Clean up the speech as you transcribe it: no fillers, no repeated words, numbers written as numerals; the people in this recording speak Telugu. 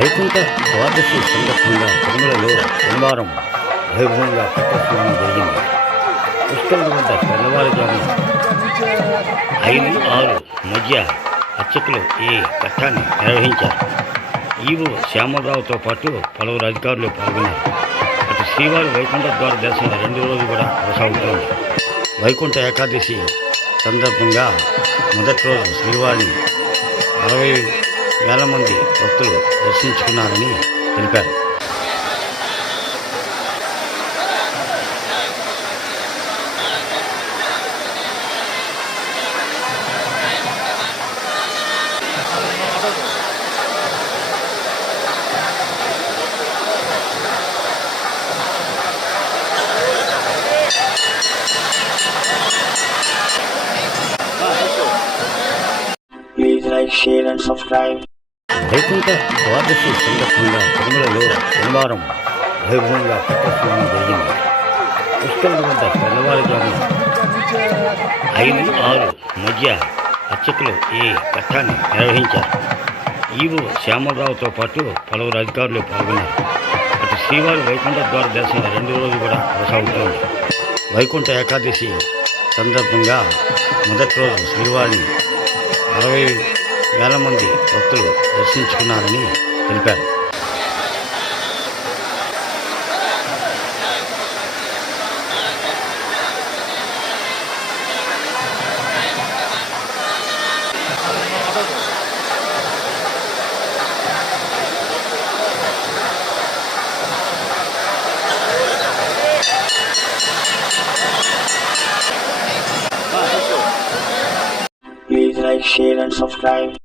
వైకుంఠ ద్వాదశి సందర్భంగా తిరుమలలో శనివారం వైభవంగా పుష్పస్నానం జరిగింది. పుష్కరుల వద్ద తెల్లవారుజామున 5-6 మధ్య అర్చకులు ఈ ఘట్టాన్ని నిర్వహించారు. ఈవో శ్యామలరావుతో పాటు పలువురు అధికారులు పాల్గొన్నారు. అటు శ్రీవారి వైకుంఠ ద్వార దర్శనం 2 రోజులు కూడా కొనసాగుతోంది. వైకుంఠ ఏకాదశి సందర్భంగా మొదటి రోజు శ్రీవారిని 60,000 మంది భక్తులు దర్శించుకున్నారని తెలిపారు. Please like, share and subscribe. Vaikuntha ద్వాదశి సందర్భంగా తిరుమలలో శనివారం వైభవంగా పుష్పస్నానం జరిగింది. పుష్కరుల వద్ద తెల్లవారుజామున 5-6 మధ్య అర్చకులు ఈ ఘట్టాన్ని నిర్వహించారు. ఈవో శ్యామలరావుతో పాటు పలువురు అధికారులు పాల్గొన్నారు. అటు శ్రీవారి వైకుంఠ ద్వార దర్శనం 2 రోజులు కూడా కొనసాగుతోంది. వైకుంఠ ఏకాదశి సందర్భంగా మొదటి రోజు శ్రీవారిని 60,000 మంది భక్తులు దర్శించుకున్నారని తెలిపారు. Please like, share and subscribe.